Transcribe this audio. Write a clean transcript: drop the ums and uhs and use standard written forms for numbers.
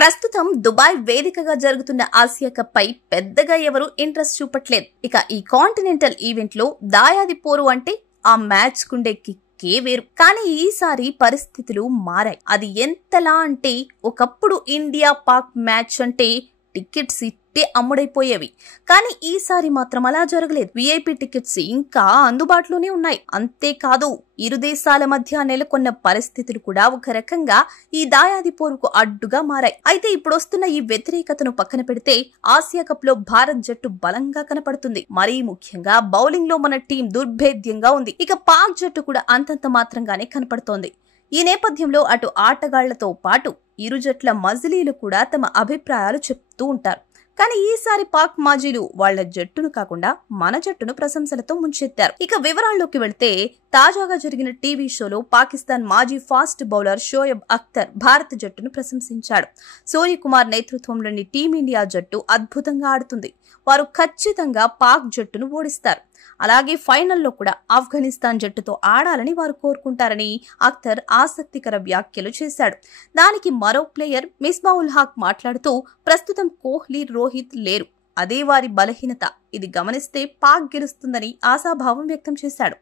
ప్రస్తుతం దుబాయ్ వేదికగా జరుగుతున్న ఆసియా కప్ పై పెద్దగా ఎవరు ఇంట్రెస్ట్ చూపట్లేదు. ఇక ఈ కాంటినెంటల్ ఈవెంట్ లో దాయాది పోరు అంటే ఆ మ్యాచ్ కుండే కిక్కే వేరు. కానీ ఈసారి పరిస్థితులు మారాయి. అది ఎంతలా అంటే ఒకప్పుడు ఇండియా పాక్ మ్యాచ్ అంటే టికెట్స్ ఇట్టే అమ్ముడైపోయేవి. కానీ ఈసారి మాత్రం అలా జరగలేదు. విఐపి టికెట్స్ ఇంకా అందుబాటులోనే ఉన్నాయి. అంతేకాదు ఇరు దేశాల మధ్య నెలకొన్న పరిస్థితులు కూడా ఒక రకంగా ఈ దాయాది పోరుకు అడ్డుగా మారాయి. అయితే ఇప్పుడు వస్తున్న ఈ వ్యతిరేకతను పక్కన పెడితే ఆసియా కప్ లో భారత్ జట్టు బలంగా కనపడుతుంది. మరీ ముఖ్యంగా బౌలింగ్ లో మన టీం దుర్భేద్యంగా ఉంది. ఇక పాక్ జట్టు కూడా అంతంత మాత్రంగానే కనపడుతోంది. ఈ నేపథ్యంలో అటు ఆటగాళ్లతో పాటు ఇరు జట్ల మజిలీలు కూడా తమ అభిప్రాయాలు చెప్తూ ఉంటారు. కానీ ఈసారి పాక్ మాజీలు వాళ్ల జట్టును కాకుండా మన జట్టును ప్రశంసలతో ముంచెత్తారు. ఇక వివరాల్లోకి వెళ్తే తాజాగా జరిగిన టీవీ షోలో పాకిస్తాన్ మాజీ ఫాస్ట్ బౌలర్ షోయబ్ అఖ్తర్ భారత జట్టును ప్రశంసించాడు. సూర్యకుమార్ నేతృత్వంలోని టీమిండియా జట్టు అద్భుతంగా ఆడుతుంది. వారు ఖచ్చితంగా పాక్ జట్టును ఓడిస్తారు. అలాగే ఫైనల్లో కూడా ఆఫ్ఘనిస్తాన్ జట్టుతో ఆడాలని వారు కోరుకుంటారని అఖ్తర్ ఆసక్తికర వ్యాఖ్యలు చేశాడు. దానికి మరో ప్లేయర్ మిస్బాహుల్ హక్ మాట్లాడుతూ ప్రస్తుతం కోహ్లీ, రోహిత్ లేరు. అదే వారి బలహీనత. ఇది గమనిస్తే పాక్ గెలుస్తుందని ఆశాభావం వ్యక్తం చేశాడు.